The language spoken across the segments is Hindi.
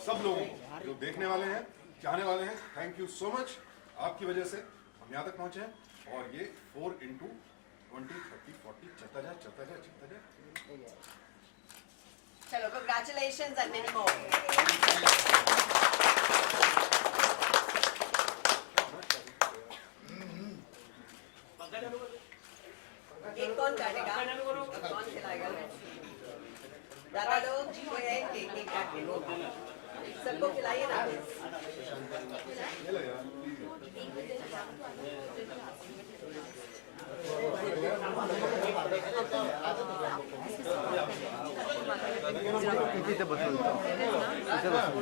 सब लोगों को जो देखने वाले हैं, चाहने वाले हैं, थैंक यू सो मच। आपकी वजह से हम यहाँ तक पहुँचे हैं और ये 4 into 20, 30, 40 चलता जाए। चलो, congratulations and many more. Cake कौन काटेगा? कौन खिलाएगा? दादा लोग कोई है केक काट के लोग सबको खिलाइए ना। इथे बसवतो इथे बसवतो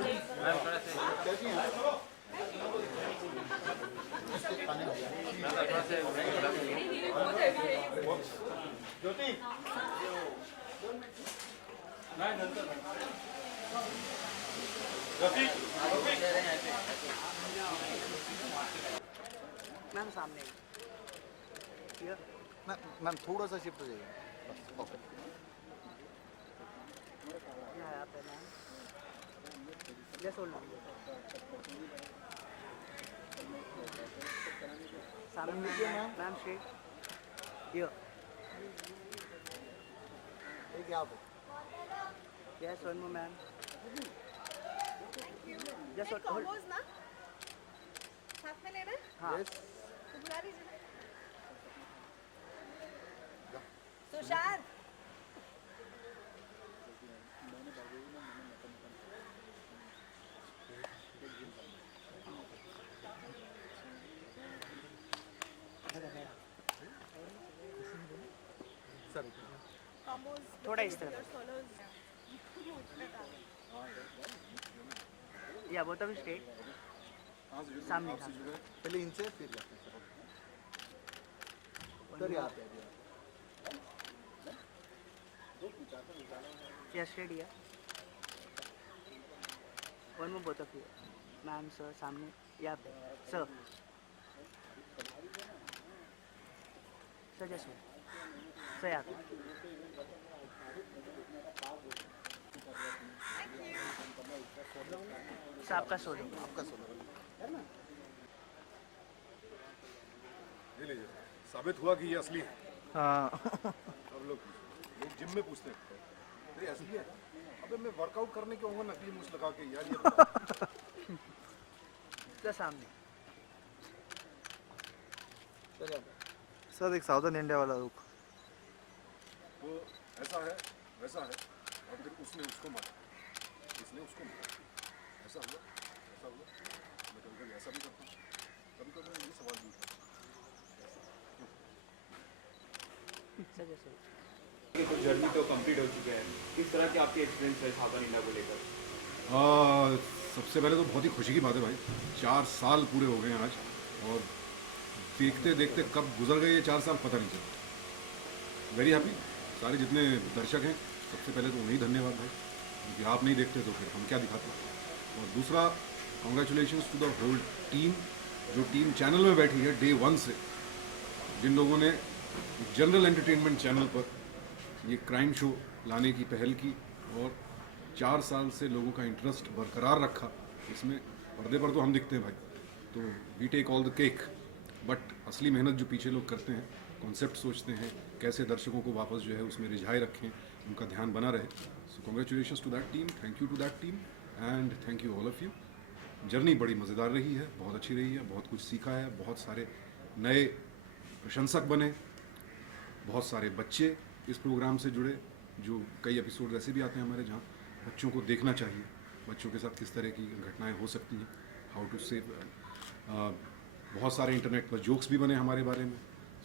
ज्योति मैम सामने मैम थोड़ा सा शिफ्ट हो जाइए। ओके यहाँ पे मैम जस्ट होल्ड सामने मैम स्ट्रेट हियर एक यहाँ पे yes one more ma'am just hold ना साथ में लेना। हाँ तो बुला लीजिए सुशांत। थोड़ा इस तरफ या बोथ ऑफ स्ट्रेट सामने पहले इनसे फिर सर यहाँ पे यस स्ट्रेट या one more both of you ma'am sir सामने यहाँ पे सर सर जैसे सर यहाँ पे सर आपका सोलो ये लीजिए, साबित हुआ कि ये असली है। हाँ अब लोग जिम में पूछते हैं अरे असली है? अबे मैं वर्कआउट करने के होऊंगा नकली मूछ लगा के यार ये सर सामने सर एक साउथर्न इंडिया वाला लुक वो ऐसा है वैसा है और फिर उसने उसको मारा, इसने उसको मारा, ऐसा हुआ मैं कभी कभी ऐसा भी करता हूँ, कभी कभी मैं ये सवाल पूछता हूँ सर जैसे तो जर्नी तो कंप्लीट हो चुके हैं, किस तरह के आपके एक्सपीरियंस है साउथर्न इंडिया को लेकर? सबसे पहले तो बहुत ही खुशी की बात है भाई, 4 साल पूरे हो गए हैं आज और देखते देखते कब गुजर गए ये 4 साल पता नहीं चला। Very happy. सारे जितने दर्शक हैं सबसे पहले तो उन्हें धन्यवाद भाई, क्योंकि आप नहीं देखते तो फिर हम क्या दिखाते। और दूसरा congratulations to the whole team, जो टीम चैनल में बैठी है डे 1 से, जिन लोगों ने जनरल एंटरटेनमेंट चैनल पर ये क्राइम शो लाने की पहल की और 4 साल से लोगों का इंटरेस्ट बरकरार रखा। इसमें पर्दे पर तो हम दिखते हैं भाई, तो we take all the cake, but असली मेहनत जो पीछे लोग करते हैं, कॉन्सेप्ट सोचते हैं, कैसे दर्शकों को वापस जो है उसमें रिझाए रखें, उनका ध्यान बना रहे। So congratulations to that team, thank you to that team and thank you all of you. Journey बड़ी मज़ेदार रही है, बहुत अच्छी रही है, बहुत कुछ सीखा है, बहुत सारे नए प्रशंसक बने, बहुत सारे बच्चे इस प्रोग्राम से जुड़े, जो कई एपिसोड ऐसे भी आते हैं हमारे जहाँ बच्चों को देखना चाहिए, बच्चों के साथ किस तरह की घटनाएं हो सकती हैं, हाउ टू सेव। बहुत सारे इंटरनेट पर जोक्स भी बने हमारे बारे में।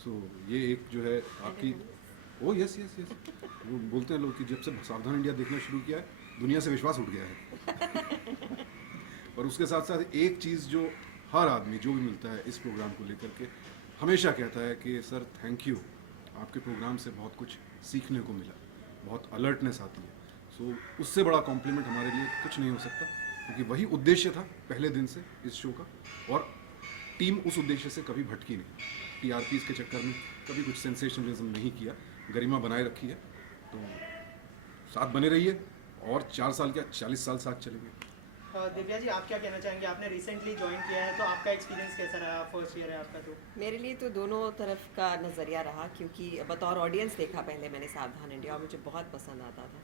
सो ये एक जो है आपकी ओ यस यस यस वो बोलते हैं लोग कि जब से सावधान इंडिया देखना शुरू किया है दुनिया से विश्वास उठ गया है। और उसके साथ साथ एक चीज़ जो हर आदमी जो भी मिलता है इस प्रोग्राम को लेकर के हमेशा कहता है कि सर थैंक यू, आपके प्रोग्राम से बहुत कुछ सीखने को मिला, बहुत अलर्टनेस आती है। सो उससे बड़ा कॉम्प्लीमेंट हमारे लिए कुछ नहीं हो सकता, क्योंकि वही उद्देश्य था पहले दिन से इस शो का, और टीम उस उद्देश्य से कभी भटकी नहीं, टीआरपीज़ के चक्कर में कभी कुछ सेंसेशनलिज्म नहीं किया, गरिमा बनाए रखी है। तो साथ बने रहिए और 4 साल क्या 40 साल साथ चलेंगे। दिव्या जी, आप क्या कहना चाहेंगे? आपने रिसेंटली ज्वाइन किया है, तो आपका एक्सपीरियंस कैसा रहा? फर्स्ट ईयर है आपका तो। मेरे लिए तो दोनों तरफ का नज़रिया रहा, क्योंकि बतौर ऑडियंस देखा पहले मैंने सावधान इंडिया और मुझे बहुत पसंद आता था।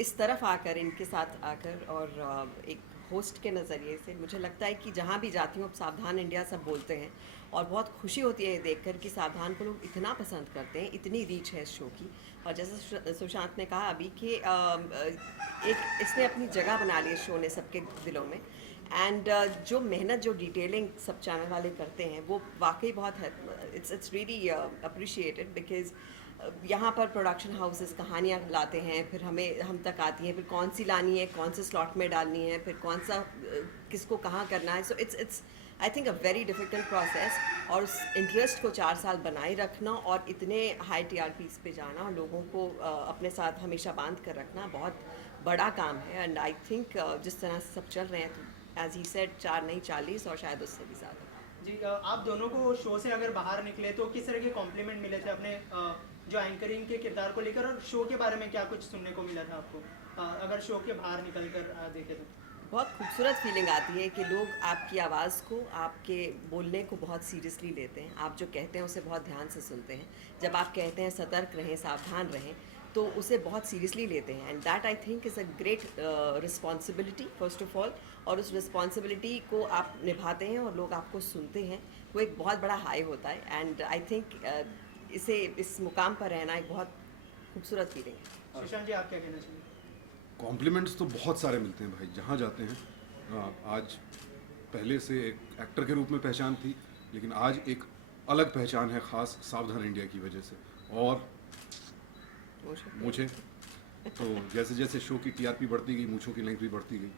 इस तरफ आकर, इनके साथ आकर और एक होस्ट के नज़रिए से मुझे लगता है कि जहाँ भी जाती हूँ अब सावधान इंडिया सब बोलते हैं, और बहुत खुशी होती है ये देखकर कि सावधान को लोग इतना पसंद करते हैं, इतनी रीच है इस शो की। और जैसे सुशांत ने कहा अभी कि एक इसने अपनी जगह बना ली इस शो ने सबके दिलों में। एंड जो मेहनत, जो डिटेलिंग सब चैनल वाले करते हैं, वो वाकई बहुत है। इट्स रियली अप्रिशिएटेड, बिकॉज यहाँ पर प्रोडक्शन हाउसेस कहानियाँ लाते हैं, फिर हम तक आती हैं, फिर कौन सी लानी है, कौन से स्लॉट में डालनी है, फिर कौन सा किसको कहाँ करना है। So it's I think a very difficult process, और उस इंटरेस्ट को 4 साल बनाए रखना और इतने हाई TRPs पे जाना और लोगों को अपने साथ हमेशा बांध कर रखना बहुत बड़ा काम है। एंड आई थिंक जिस तरह से सब चल रहे हैं, तो एज ही सेड 4 नहीं 40 और शायद उससे भी ज़्यादा। जी, आप दोनों को शो से अगर बाहर निकले तो किस तरह के कॉम्प्लीमेंट मिले थे अपने जो एंकरिंग के किरदार को लेकर, और शो के बारे में क्या कुछ सुनने को मिला था आपको, अगर शो के बाहर निकल कर देखें तो? बहुत खूबसूरत फीलिंग आती है कि लोग आपकी आवाज़ को, आपके बोलने को बहुत सीरियसली लेते हैं। आप जो कहते हैं उसे बहुत ध्यान से सुनते हैं। जब आप कहते हैं सतर्क रहें, सावधान रहें, तो उसे बहुत सीरियसली लेते हैं। And that I think is a great responsibility first of all, और उस रिस्पॉन्सिबिलिटी को आप निभाते हैं और लोग आपको सुनते हैं, वो एक बहुत बड़ा हाई होता है। एंड आई थिंक इस मुकाम पर रहना एक बहुत खूबसूरत फीलिंग है। सुशांत जी, आप क्या कहना चाहिए? कॉम्प्लीमेंट्स तो बहुत सारे मिलते हैं भाई, जहाँ जाते हैं। आज पहले से एक एक्टर के रूप में पहचान थी, लेकिन आज एक अलग पहचान है, ख़ास सावधान इंडिया की वजह से। और मुझे तो जैसे जैसे शो की TRP बढ़ती गई, मूँछों की लेंथ भी बढ़ती गई,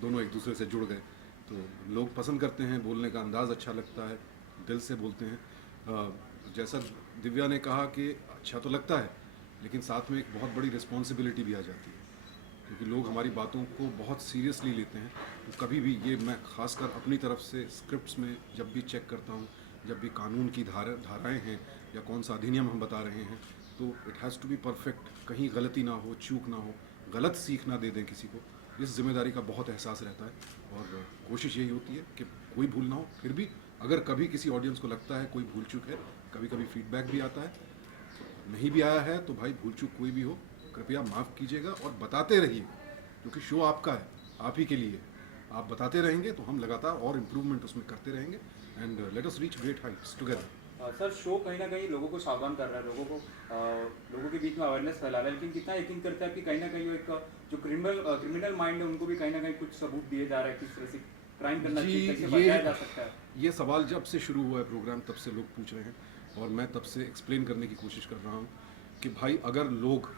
दोनों एक दूसरे से जुड़ गए, तो लोग पसंद करते हैं। बोलने का अंदाज़ अच्छा लगता है, दिल से बोलते हैं। जैसा दिव्या ने कहा कि अच्छा तो लगता है, लेकिन साथ में एक बहुत बड़ी रिस्पॉन्सिबिलिटी भी आ जाती है, क्योंकि लोग हमारी बातों को बहुत सीरियसली लेते हैं। तो कभी भी ये मैं ख़ासकर अपनी तरफ से स्क्रिप्ट्स में जब भी चेक करता हूँ, जब भी कानून की धाराएं हैं या कौन सा अधिनियम हम बता रहे हैं, तो it has to be perfect, कहीं गलती ना हो, चूक ना हो, गलत सीख ना दे दें किसी को। इस जिम्मेदारी का बहुत एहसास रहता है, और कोशिश यही होती है कि कोई भूल ना हो। फिर भी अगर कभी किसी ऑडियंस को लगता है कोई भूल चूक है, कभी कभी फीडबैक भी आता है, नहीं भी आया है तो भाई भूल चूक कोई भी हो, कृपया माफ़ कीजिएगा और बताते रहिए, क्योंकि शो आपका है, आप ही के लिए। आप बताते रहेंगे तो हम लगातार और इम्प्रूवमेंट उसमें करते रहेंगे, and let us reach great Heights together. Sir, show कहीं ना कहीं लोगों को सावधान कर रहा है, लोगों के बीच में अवेयरनेस फैला रहा है, लेकिन कितना यकीन करता है कि कहीं ना कहीं वो एक जो क्रिमिनल माइंड है, उनको भी कहीं ना कहीं कुछ सबूत दिए जा रहा है, किस तरह से क्राइम करना चाहिए, कैसे बचाया जा सकता है? ये सवाल जब से शुरू हुआ है प्रोग्राम, तब से लोग पूछ रहे हैं, और मैं तब से एक्सप्लेन करने की कोशिश कर रहा हूँ कि भाई अगर लोग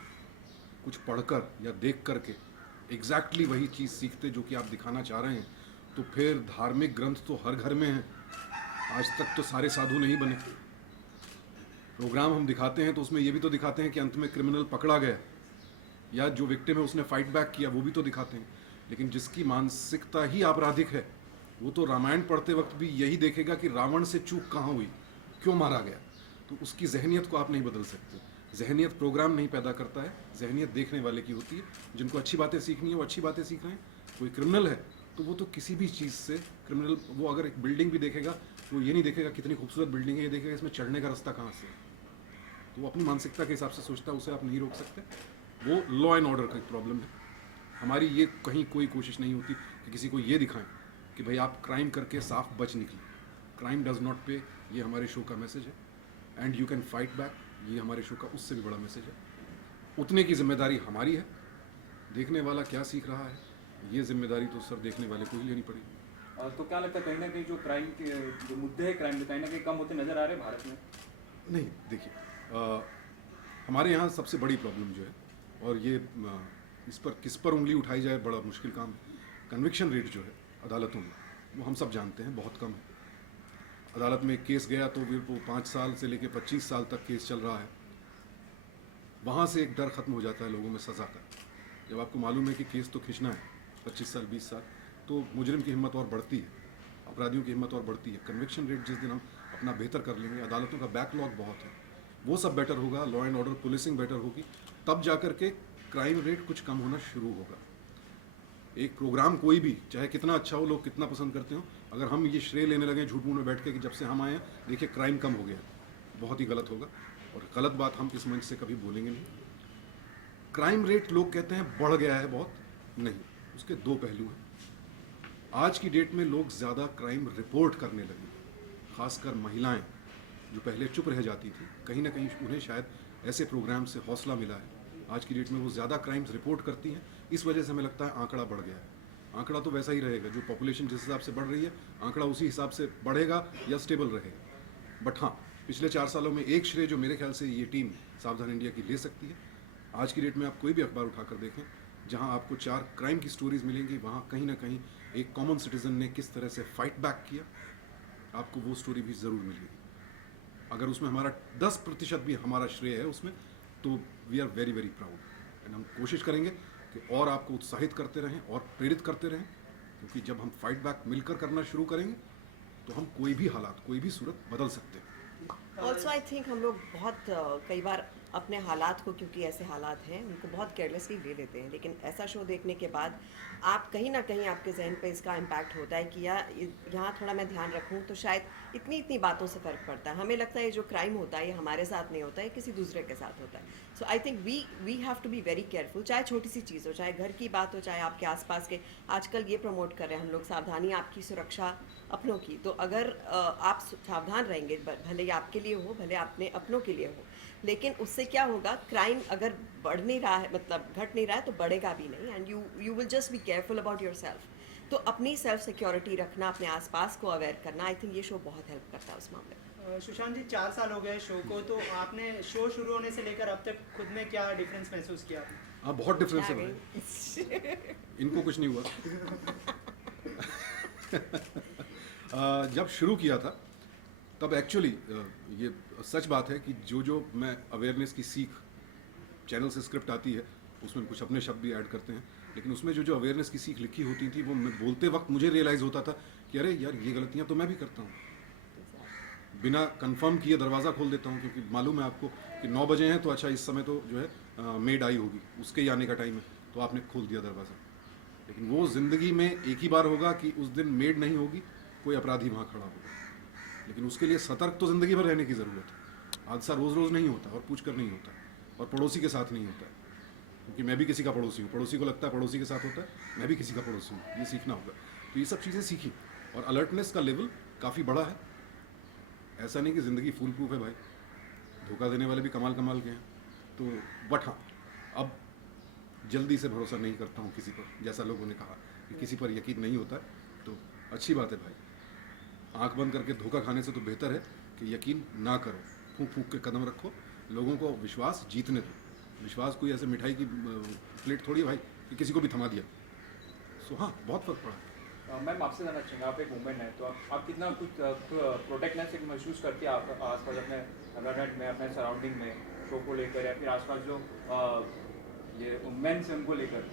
कुछ पढ़कर या देख करके एग्जैक्टली वही चीज़ सीखते जो कि आप दिखाना चाह रहे हैं, तो फिर धार्मिक ग्रंथ तो हर घर में हैं। आज तक तो सारे साधु नहीं बने। प्रोग्राम हम दिखाते हैं तो उसमें ये भी तो दिखाते हैं कि अंत में क्रिमिनल पकड़ा गया, या जो विक्टिम है उसने फाइट बैक किया, वो भी तो दिखाते हैं। लेकिन जिसकी मानसिकता ही आपराधिक है, वो तो रामायण पढ़ते वक्त भी यही देखेगा कि रावण से चूक कहाँ हुई, क्यों मारा गया। तो उसकी जहनियत को आप नहीं बदल सकते। जहनियत प्रोग्राम नहीं पैदा करता है, जहनियत देखने वाले की होती है। जिनको अच्छी बातें सीखनी है वो अच्छी बातें सीख रहे हैं। कोई क्रिमिनल है तो वो तो किसी भी चीज़ से क्रिमिनल, वो अगर एक बिल्डिंग भी देखेगा तो ये नहीं देखेगा कितनी खूबसूरत बिल्डिंग है, ये देखेगा इसमें चढ़ने का रास्ता कहाँ से है। तो वो अपनी मानसिकता के हिसाब से सोचता है, उसे आप नहीं रोक सकते। वो लॉ एंड ऑर्डर का प्रॉब्लम है। हमारी ये कहीं कोई कोशिश नहीं होती कि किसी को ये दिखाएं कि भाई आप क्राइम करके साफ बच निकले। क्राइम डज नॉट पे, ये हमारे शो का मैसेज है। And you can fight back, ये हमारे शो का उससे भी बड़ा मैसेज है। उतने की जिम्मेदारी हमारी है, देखने वाला क्या सीख रहा है ये जिम्मेदारी तो सर देखने वाले को ही लेनी पड़ेगी। तो क्या लगता है कहीं ना कहीं जो क्राइम के जो मुद्दे हैं क्राइम के, कहीं ना कहीं कम होते नजर आ रहे हैं भारत में? नहीं, देखिए हमारे यहाँ सबसे बड़ी प्रॉब्लम जो है, और ये इस पर किस पर उंगली उठाई जाए बड़ा मुश्किल काम है। कन्विक्शन रेट जो है अदालतों में, वो हम सब जानते हैं बहुत कम है। अदालत में केस गया तो फिर वो 5 साल से लेकर 25 साल तक केस चल रहा है। वहाँ से एक डर खत्म हो जाता है लोगों में सज़ा का। जब आपको मालूम है कि केस तो खींचना है 25 साल 20 साल, तो मुजरिम की हिम्मत और बढ़ती है, अपराधियों की हिम्मत और बढ़ती है। कन्विक्शन रेट जिस दिन हम अपना बेहतर कर लेंगे, अदालतों का बैकलॉग बहुत है, वो सब बेटर होगा, law and order policing better होगी, तब जा कर के क्राइम रेट कुछ कम होना शुरू होगा। एक प्रोग्राम कोई भी, चाहे कितना अच्छा हो, लोग कितना पसंद करते हो, अगर हम ये श्रेय लेने लगे झूठ मूठ में बैठ के कि जब से हम आए हैं देखिए क्राइम कम हो गया है, बहुत ही गलत होगा और गलत बात हम इस मंच से कभी बोलेंगे नहीं। क्राइम रेट लोग कहते हैं बढ़ गया है बहुत, नहीं, उसके दो पहलू हैं। आज की डेट में लोग ज़्यादा क्राइम रिपोर्ट करने लगे, खासकर महिलाएं जो पहले चुप रह जाती थी, कहीं ना कहीं उन्हें शायद ऐसे प्रोग्राम से हौसला मिला है। आज की डेट में वो ज़्यादा क्राइम्स रिपोर्ट करती हैं, इस वजह से हमें लगता है आंकड़ा बढ़ गया है। आंकड़ा तो वैसा ही रहेगा, जो पॉपुलेशन जिस हिसाब से बढ़ रही है आंकड़ा उसी हिसाब से बढ़ेगा या स्टेबल रहेगा। बट हाँ, पिछले 4 सालों में एक श्रेय जो मेरे ख्याल से ये टीम सावधान इंडिया की ले सकती है। आज की डेट में आप कोई भी अखबार उठाकर देखें, जहां आपको 4 क्राइम की स्टोरीज मिलेंगी, वहां कहीं ना कहीं एक कॉमन सिटीजन ने किस तरह से फाइट बैक किया, आपको वो स्टोरी भी ज़रूर मिलेगी। अगर उसमें हमारा 10% भी हमारा श्रेय है उसमें, तो we are very very proud and हम कोशिश करेंगे कि और आपको उत्साहित करते रहें और प्रेरित करते रहें, क्योंकि जब हम फाइट बैक मिलकर करना शुरू करेंगे तो हम कोई भी हालात, कोई भी सूरत बदल सकते हैं। ऑल्सो आई थिंक हम लोग बहुत कई बार अपने हालात को, क्योंकि ऐसे हालात हैं, उनको बहुत केयरलेसली ले लेते हैं, लेकिन ऐसा शो देखने के बाद आप कहीं ना कहीं आपके जहन पे इसका इम्पैक्ट होता है कि यहाँ थोड़ा मैं ध्यान रखूँ तो शायद इतनी बातों से फ़र्क पड़ता है। हमें लगता है ये जो क्राइम होता है ये हमारे साथ नहीं होता है, किसी दूसरे के साथ होता है। So I think we have to be very careful, चाहे छोटी सी चीज़ हो, चाहे घर की बात हो, चाहे आपके आसपास के। आजकल ये प्रमोट कर रहे हैं हम लोग, सावधानी आपकी सुरक्षा अपनों की। तो अगर आप सावधान रहेंगे, भले ही आपके लिए हो, भले अपने अपनों के लिए हो, लेकिन उससे क्या होगा, क्राइम अगर बढ़ नहीं रहा है, मतलब घट नहीं रहा है, तो बढ़ेगा भी नहीं। And you will just be careful about your self. तो अपनी सेल्फ सिक्योरिटी रखना, अपने आसपास को अवेयर करना, आई थिंक ये शो बहुत हेल्प करता है उस मामले में। सुशांत जी, 4 साल हो गए शो को, तो आपने शो शुरू होने से लेकर अब तक खुद में क्या डिफरेंस महसूस किया आपने? हाँ, बहुत डिफरेंस है भाई, इनको कुछ नहीं हुआ। जब शुरू किया था तब एक्चुअली ये सच बात है कि जो मैं अवेयरनेस की सीख, चैनल से स्क्रिप्ट आती है उसमें कुछ अपने शब्द भी ऐड करते हैं, लेकिन उसमें जो अवेयरनेस की सीख लिखी होती थी वो मैं बोलते वक्त मुझे रियलाइज़ होता था कि अरे यार ये गलतियाँ तो मैं भी करता हूँ। बिना कंफर्म किए दरवाज़ा खोल देता हूँ, क्योंकि मालूम है आपको कि 9 बजे हैं तो अच्छा इस समय तो जो है मेड आई होगी, उसके ही आने का टाइम है, तो आपने खोल दिया दरवाज़ा। लेकिन वो ज़िंदगी में एक ही बार होगा कि उस दिन मेड नहीं होगी, कोई अपराधी वहाँ खड़ा होगा। लेकिन उसके लिए सतर्क तो ज़िंदगी भर रहने की ज़रूरत है। हादसा रोज़ रोज़ नहीं होता और पूछ कर नहीं होता, और पड़ोसी के साथ नहीं होता, क्योंकि मैं भी किसी का पड़ोसी हूँ। पड़ोसी को लगता है पड़ोसी के साथ होता है, मैं भी किसी का पड़ोसी हूँ, ये सीखना होगा। तो ये सब चीज़ें सीखी और अलर्टनेस का लेवल काफ़ी बड़ा है। ऐसा नहीं कि ज़िंदगी फूल प्रूफ है भाई, धोखा देने वाले भी कमाल के हैं। तो बट हाँ, अब जल्दी से भरोसा नहीं करता हूँ किसी पर, जैसा लोगों ने कहा कि किसी पर यकीन नहीं होता है, तो अच्छी बात है भाई। आंख बंद करके धोखा खाने से तो बेहतर है कि यकीन ना करो, फूंक फूंक के कदम रखो, लोगों को विश्वास जीतने दो। विश्वास कोई ऐसे मिठाई की प्लेट थोड़ी है भाई कि किसी को भी थमा दिया। सो हाँ, बहुत फर्क पड़ा। मैम, आपसे जानना चाहेंगे, आप एक वुमेन है, तो आप कितना कुछ प्रोटेक्टनेस महसूस करती है आप आसपास, अपने एनवायरनमेंट में, अपने सराउंडिंग में, शो को लेकर, या फिर आसपास जो ये वुमेन्स हैं उनको लेकर?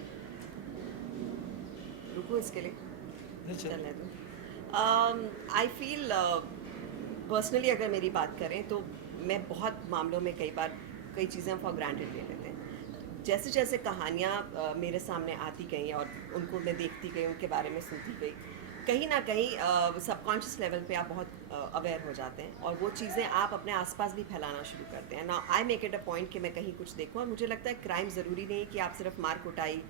रुको इसके लिए चलने दो। आई फील पर्सनली अगर मेरी बात करें तो मैं बहुत मामलों में कई बार कई चीज़ें फॉर ग्रांटेड ले लेते हैं। जैसे जैसे कहानियाँ मेरे सामने आती गई और उनको मैं देखती गई, उनके बारे में सुनती गई, कहीं ना कहीं सबकॉन्शियस लेवल पे आप बहुत अवेयर हो जाते हैं और वो चीज़ें आप अपने आसपास भी फैलाना शुरू करते हैं। ना I make it a point कि मैं कहीं कुछ देखूँ, और मुझे लगता है क्राइम ज़रूरी नहीं कि आप सिर्फ मार कुटाई,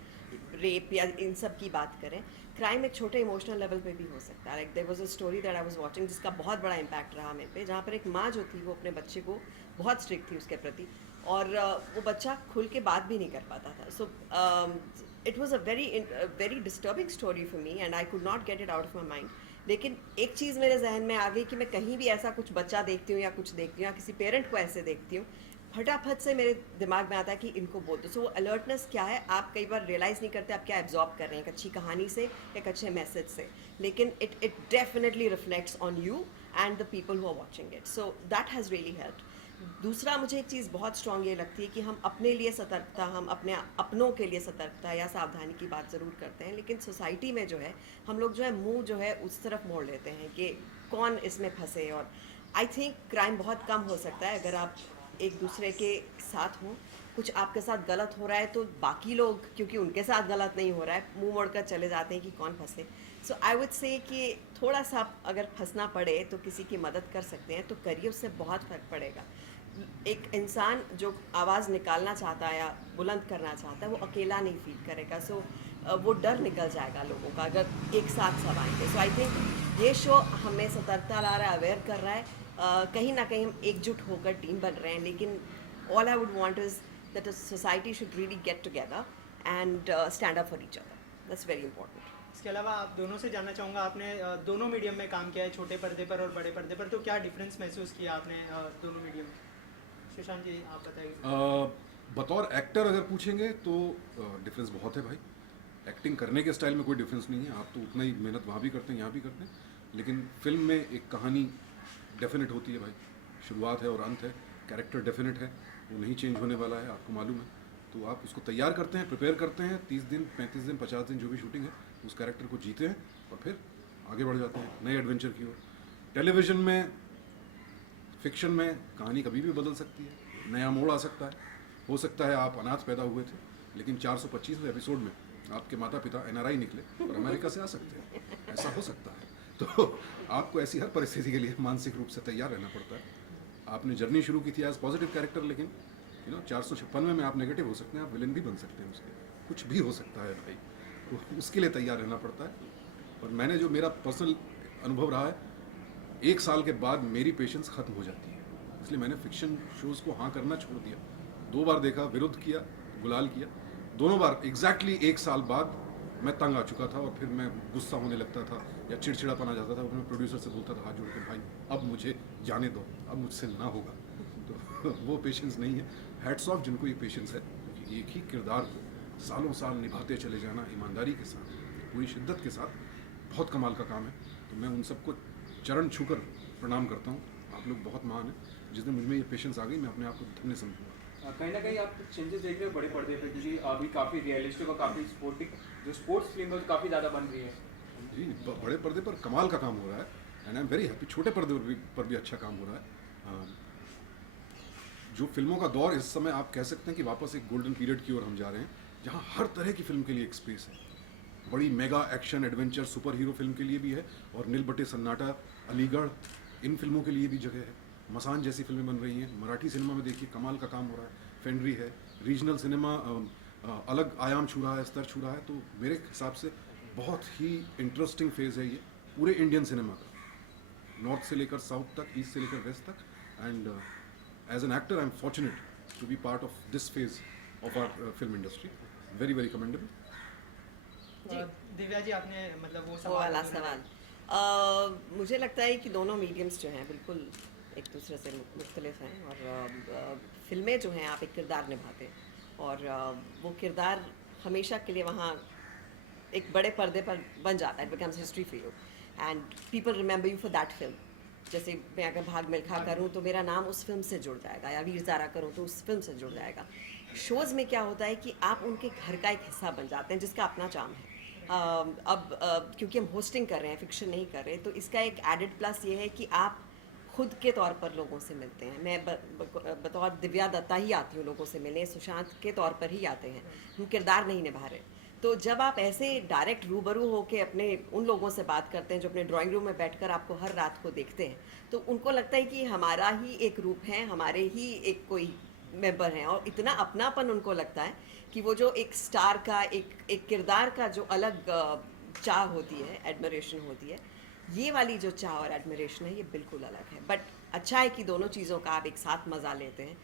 रेप या इन सब की बात करें। क्राइम एक छोटे इमोशनल लेवल पे भी हो सकता है। Like there was a story that I was watching जिसका बहुत बड़ा इम्पैक्ट रहा मेरे पे, जहाँ पर एक माँ जो थी वो अपने बच्चे को बहुत स्ट्रिक्ट थी उसके प्रति, और वो बच्चा खुल के बात भी नहीं कर पाता था। So it was a very disturbing story for me and I could not get it out of my mind. लेकिन एक चीज़ मेरे जहन में आ गई कि मैं कहीं भी ऐसा कुछ बच्चा देखती हूँ या कुछ देखती हूँ या किसी पेरेंट को ऐसे देखती हूँ, फटाफट से मेरे दिमाग में आता है कि इनको बोल दो। सो अलर्टनेस क्या है, आप कई बार रियलाइज़ नहीं करते आप क्या एब्जॉर्ब कर रहे हैं एक अच्छी कहानी से, एक अच्छे मैसेज से, लेकिन it definitely reflects on you and the people who are watching it. So that has really helped. दूसरा, मुझे एक चीज़ बहुत स्ट्रॉन्ग ये लगती है कि हम अपने लिए सतर्कता, हम अपने अपनों के लिए सतर्कता या सावधानी की बात ज़रूर करते हैं, लेकिन सोसाइटी में जो है हम लोग जो है मुंह जो है उस तरफ मोड़ लेते हैं कि कौन इसमें फंसे। और आई थिंक क्राइम बहुत कम हो सकता है अगर आप एक दूसरे के साथ हों, कुछ आपके साथ गलत हो रहा है तो बाकी लोग क्योंकि उनके साथ गलत नहीं हो रहा है मुंह मोड़कर चले जाते हैं कि कौन फंसे. सो आई वुड से कि थोड़ा सा अगर फंसना पड़े तो किसी की मदद कर सकते हैं तो करिए, उससे बहुत फ़र्क पड़ेगा. एक इंसान जो आवाज़ निकालना चाहता है या बुलंद करना चाहता है वो अकेला नहीं फील करेगा. सो वो डर निकल जाएगा लोगों का अगर एक साथ सब आएंगे. सो आई थिंक ये शो हमें सतर्कता ला रहा है, अवेयर कर रहा है. कहीं ना कहीं हम एकजुट होकर टीम बन रहे हैं, लेकिन all I would want is that society should really get together and stand up for each other. That's very important. इसके अलावा आप दोनों से जानना चाहूँगा, आपने दोनों मीडियम में काम किया है, छोटे पर्दे पर और बड़े पर्दे पर, तो क्या डिफरेंस महसूस किया आपने दोनों मीडियम में? सुशांत जी आप बताइए. बतौर एक्टर अगर पूछेंगे तो डिफरेंस बहुत है भाई. एक्टिंग करने के स्टाइल में कोई डिफरेंस नहीं है. आप तो उतना ही मेहनत वहाँ भी करते हैं यहाँ भी करते हैं, लेकिन फिल्म में एक कहानी डेफिनेट होती है भाई. शुरुआत है और अंत है. कैरेक्टर डेफिनेट है, वो नहीं चेंज होने वाला है, आपको मालूम है. तो आप उसको तैयार करते हैं, प्रिपेयर करते हैं, 30 दिन 35 दिन 50 दिन जो भी शूटिंग है उस कैरेक्टर को जीते हैं और फिर आगे बढ़ जाते हैं नए एडवेंचर की ओर. टेलीविज़न में, फिक्शन में कहानी कभी भी बदल सकती है, नया मोड़ आ सकता है. हो सकता है आप अनाथ पैदा हुए थे लेकिन 425वें एपिसोड में आपके माता पिता NRI निकले और अमेरिका से आ सकते हैं. ऐसा हो सकता है. तो आपको ऐसी हर परिस्थिति के लिए मानसिक रूप से तैयार रहना पड़ता है. आपने जर्नी शुरू की थी एज पॉजिटिव कैरेक्टर, लेकिन 456वें में आप नेगेटिव हो सकते हैं, आप विलन भी बन सकते हैं. उसके कुछ भी हो सकता है भाई. तो उसके लिए तैयार रहना पड़ता है. और मैंने जो मेरा पर्सनल अनुभव रहा है, 1 साल के बाद मेरी पेशेंस ख़त्म हो जाती है. इसलिए मैंने फिक्शन शोज़ को हाँ करना छोड़ दिया. 2 बार देखा, विरोध किया, गुलाल किया. दोनों बार एग्जैक्टली 1 साल बाद मैं तंग आ चुका था और फिर मैं गुस्सा होने लगता था या चिड़चिड़ापन आ जाता था. मैं प्रोड्यूसर से बोलता था हाथ जोड़ के, भाई अब मुझे जाने दो, अब मुझसे ना होगा. तो वो पेशेंस नहीं है. हैट्स ऑफ जिनको ये पेशेंस है. एक ही किरदार को सालों साल निभाते चले जाना ईमानदारी के साथ, पूरी शिद्दत के साथ, बहुत कमाल का काम है. तो मैं उन सबको चरण छूकर प्रणाम करता हूँ. आप लोग बहुत महान हैं. जिस दिन मुझमें ये पेशेंस आ गई मैं अपने आप को धन्य समझूंगा. कहीं ना कहीं आप चेंजेस देख रहे हो बड़े पर्दे पे, क्योंकि अभी काफ़ी रियलिस्टिक और काफ़ी स्पोर्टिक जो स्पोर्ट्स फिल्म है काफ़ी ज़्यादा बन रही है. जी, बड़े पर्दे पर कमाल का काम हो रहा है and I am very happy. छोटे पर्दे पर भी अच्छा काम हो रहा है. जो फिल्मों का दौर इस समय आप कह सकते हैं कि वापस एक गोल्डन पीरियड की ओर हम जा रहे हैं, जहाँ हर तरह की फिल्म के लिए एक स्पेस है. बड़ी mega action adventure super hero film के लिए भी है और नील बटे सन्नाटा, अलीगढ़, इन फिल्मों के लिए भी जगह है. मसान जैसी फिल्में बन रही हैं. मराठी सिनेमा में देखिए कमाल का काम हो रहा है. फेंड्री है. रीजनल सिनेमा अलग आयाम छू रहा है, स्तर छू रहा है. तो मेरे हिसाब से बहुत ही इंटरेस्टिंग फेज़ है ये पूरे इंडियन सिनेमा का, नॉर्थ से लेकर साउथ तक, ईस्ट से लेकर वेस्ट तक. And as an actor I am fortunate to be part of this phase of our film industry. Very very commendable. Divya ji आपने मतलब वो वाला सवाल. मुझे लगता है कि दोनों मीडियम्स जो हैं बिल्कुल एक दूसरे से मुख्तलिफ हैं. और फिल्में जो हैं आप एक किरदार निभाते हैं और वो किरदार हमेशा के लिए वहाँ एक बड़े पर्दे पर बन जाता है. It becomes history for you and people remember you for that film. जैसे मैं अगर भाग मिल्खा करूँ तो मेरा नाम उस फिल्म से जुड़ जाएगा, या वीर ज़ारा करूँ तो उस फिल्म से जुड़ जाएगा. शोज़ में क्या होता है कि आप उनके घर का एक हिस्सा बन जाते हैं जिसका अपना चार्म है. अब क्योंकि हम होस्टिंग कर रहे हैं, फिक्शन नहीं कर रहे, तो इसका एक एडेड प्लस ये है कि आप खुद के तौर पर लोगों से मिलते हैं. मैं बतौर दिव्या दत्ता ही आती हूँ लोगों से मिलने, सुशांत के तौर पर ही आते हैं, हम किरदार नहीं निभा रहे. तो जब आप ऐसे डायरेक्ट रूबरू होके अपने उन लोगों से बात करते हैं जो अपने ड्राइंग रूम में बैठकर आपको हर रात को देखते हैं, तो उनको लगता है कि हमारा ही एक रूप है, हमारे ही एक कोई मेंबर हैं. और इतना अपनापन उनको लगता है कि वो जो एक स्टार का एक किरदार का जो अलग चाह होती है, एडमिरेशन होती है, ये वाली जो चाह और एडमिरेशन है ये बिल्कुल अलग है. बट अच्छा है कि दोनों चीज़ों का आप एक साथ मज़ा लेते हैं.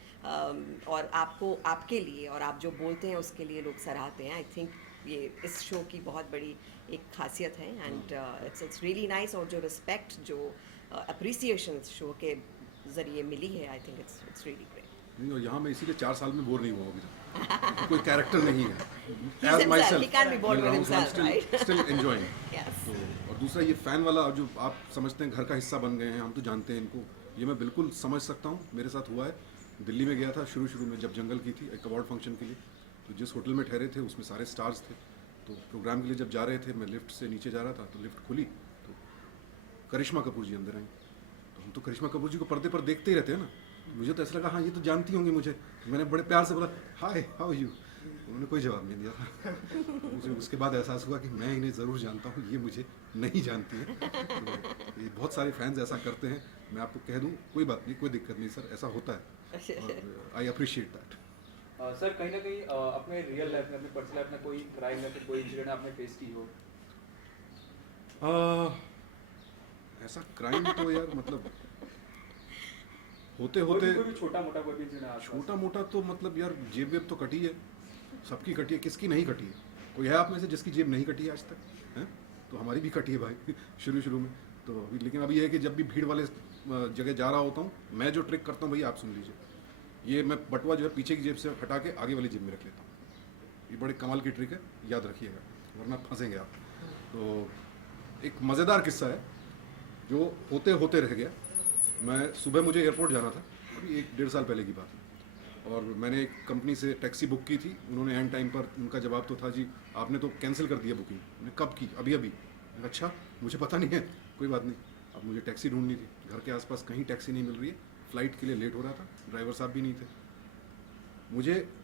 और आपको आपके लिए और आप जो बोलते हैं उसके लिए लोग सराहते हैं. आई थिंक ये इस शो की बहुत बड़ी एक खासियत है. And it's really nice. और जो रिस्पेक्ट, जो अप्रिसिएशन इस शो के ज़रिए मिली है, I think it's really great. नहीं, और यहाँ मैं इसीलिए 4 साल में बोर नहीं हुआ अभी तक. कोई कैरेक्टर नहीं है. He's himself. He can't be bored with himself, right? Still enjoying. Yes. तो और दूसरा ये फ़ैन वाला जो आप समझते हैं घर का हिस्सा बन गए हैं, हम तो जानते हैं इनको, ये मैं बिल्कुल समझ सकता हूँ. मेरे साथ हुआ है. दिल्ली में गया था शुरू में जब जंगल की थी एक अवार्ड फंक्शन के लिए. तो जिस होटल में ठहरे थे उसमें सारे स्टार्स थे. तो प्रोग्राम के लिए जब जा रहे थे, मैं लिफ्ट से नीचे जा रहा था तो लिफ्ट खुली तो करिश्मा कपूर जी अंदर आई. तो हम तो करिश्मा कपूर जी को पर्दे पर देखते ही रहते हैं ना. मुझे तो ऐसा लगा हाँ ये तो जानती होंगी मुझे। मैंने बड़े प्यार से बोला हाय हाउ यू, उन्होंने कोई जवाब नहीं दिया था। मुझे उसके बाद एहसास हुआ कि मैं इन्हें ज़रूर जानता हूँ, ये मुझे नहीं जानती है। तो ये बहुत सारे फैंस ऐसा करते हैं, मैं आपको कह दूँ कोई बात नहीं, कोई दिक्कत नहीं सर, ऐसा होता है और आई अप्रिशिएट दैट। सर कहीं ना कहीं अपने रियल लाइफ में, अपने पर्सनल लाइफ में कोई क्राइम या फिर कोई इंसिडेंट आपने फेस की हो? ऐसा क्राइम तो यार मतलब होते होते कोई भी छोटा मोटा कोई भी इंसिडेंट? छोटा मोटा तो मतलब यार जेब वेब तो कटी है, सबकी कटी है, किसकी नहीं कटी है? कोई है आप में से जिसकी जेब नहीं कटी है आज तक? हैं? तो हमारी भी कटी है भाई शुरू में तो अभी। लेकिन अभी ये है कि जब भी भीड़ वाले जगह जा रहा होता हूँ, मैं जो ट्रिक करता हूँ भैया आप सुन लीजिए, ये मैं बटुआ जो है पीछे की जेब से हटा के आगे वाली जेब में रख लेता हूँ। ये बड़े कमाल की ट्रिक है, याद रखिएगा वरना फंसेंगे आप। तो एक मज़ेदार किस्सा है जो होते होते रह गया। मैं सुबह मुझे एयरपोर्ट जाना था, अभी 1-1.5 साल पहले की बात है, और मैंने एक कंपनी से टैक्सी बुक की थी। उन्होंने एंड टाइम पर उनका जवाब तो था जी आपने तो कैंसिल कर दिया बुकिंग। मैंने कब की? अभी अभी। मैंने कहा अच्छा मुझे पता नहीं है, कोई बात नहीं। अब मुझे टैक्सी ढूंढनी थी, घर के आसपास कहीं टैक्सी नहीं मिल रही है, फ़्लाइट के लिए लेट हो रहा था, ड्राइवर साहब भी नहीं थे।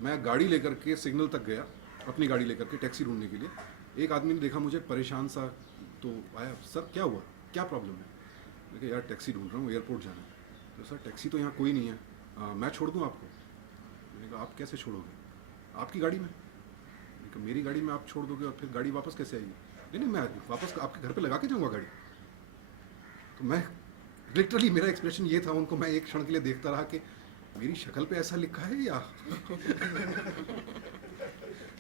मैं गाड़ी लेकर के सिग्नल तक गया, अपनी गाड़ी लेकर के टैक्सी ढूंढने के लिए। एक आदमी ने देखा मुझे परेशान सा, तो आया, सर क्या हुआ, क्या प्रॉब्लम है? मैं कहा यार टैक्सी ढूंढ रहा हूँ, एयरपोर्ट जाना है। तो सर टैक्सी तो यहाँ कोई नहीं है, मैं छोड़ दूँ आपको? मैंने कहा आप कैसे छोड़ोगे, आपकी गाड़ी में? मैंने कहा मेरी गाड़ी में आप छोड़ दोगे और फिर गाड़ी वापस कैसे आएगी? नहीं मैं वापस आपके घर पे लगा के जाऊँगा गाड़ी। तो मैं लिटरली, मेरा एक्सप्रेशन ये था, उनको मैं एक क्षण के लिए देखता रहा कि मेरी शक्ल पे ऐसा लिखा है या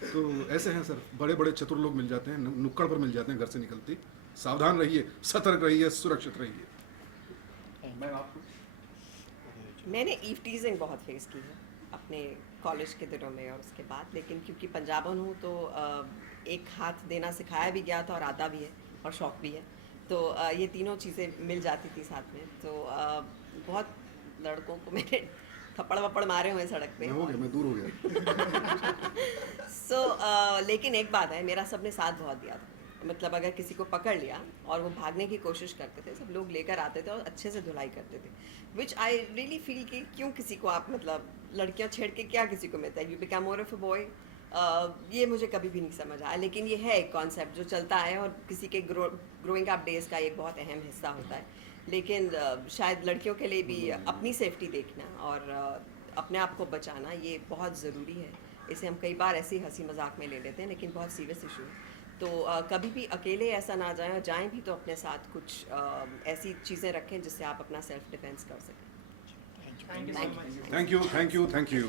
तो ऐसे हैं सर, बड़े बड़े चतुर लोग मिल जाते हैं, नुक्कड़ पर मिल जाते हैं घर से निकलते। सावधान रहिए, सतर्क रहिए, सुरक्षित रहिए। मैम आपको? मैंने ईव टीजिंग बहुत फेस की है अपने कॉलेज के दिनों में और उसके बाद, लेकिन क्योंकि पंजाबन हूँ तो एक हाथ देना सिखाया भी गया था और आता भी है और शौक भी है, तो ये तीनों चीज़ें मिल जाती थी साथ में। तो बहुत लड़कों को मैंने थप्पड़ वप्पड़ मारे हुए सड़क पे। मैं दूर हो गया। लेकिन एक बात है, मेरा सबने साथ बहुत दिया था। मतलब अगर किसी को पकड़ लिया और वो भागने की कोशिश करते थे, सब लोग लेकर आते थे और अच्छे से धुलाई करते थे, विच आई रियली फील कि क्यों किसी को आप मतलब लड़कियां छेड़ के क्या किसी को मिलता है, you become more of a boy. ये मुझे कभी भी नहीं समझ आया, लेकिन ये है एक कॉन्सेप्ट जो चलता है और किसी के ग्रोइंग अप डेज का एक बहुत अहम हिस्सा होता है। लेकिन शायद लड़कियों के लिए भी अपनी सेफ्टी देखना और अपने आप को बचाना ये बहुत ज़रूरी है। इसे हम कई बार ऐसे ही हंसी मजाक में ले लेते हैं, लेकिन बहुत सीरियस इशू है। तो कभी भी अकेले ऐसा ना जाएं, और जाएं भी तो अपने साथ कुछ ऐसी चीज़ें रखें जिससे आप अपना सेल्फ डिफेंस कर सकें। Thank you so much. Thank you.